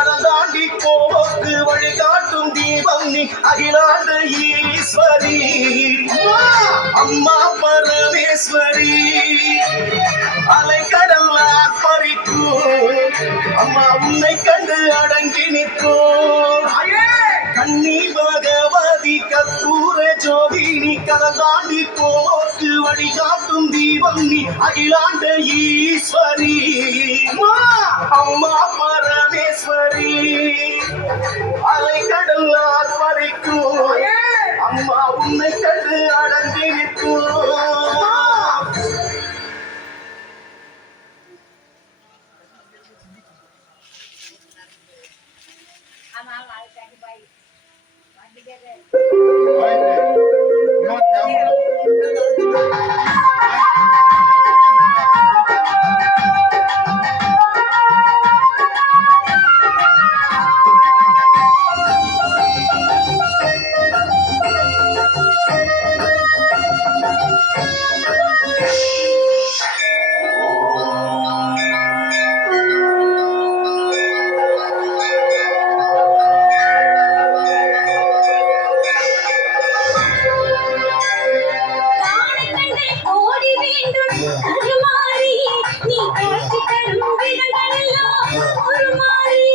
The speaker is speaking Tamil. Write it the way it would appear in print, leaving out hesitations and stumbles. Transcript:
கடல் தாண்டி போக்கு வழிகாட்டும் தீபம் நீ அகிலாண்ட ஈஸ்வரி அம்மா பரமேஸ்வரி அலைக்கடல் ஆர்ப்பரிக்கும் அம்மா உன்னை கண்டு அடங்கி நிற்கும் கண்ணி பகவதி கற்பூர ஜோதி நீ கடல் தாண்டி போக்கு வழிகாட்டும் தீபம் நீ அகிலாண்ட ஈஸ்வரி அம்மா பரமேஸ்வரி அலைக்கடல் ஆர்ப்பரிக்கும் அம்மா உன்னை கண்டு அடங்கி நிற்கும் நீ காட்சி தரும் விதங்கள் எல்லாம் ஒரு மாறி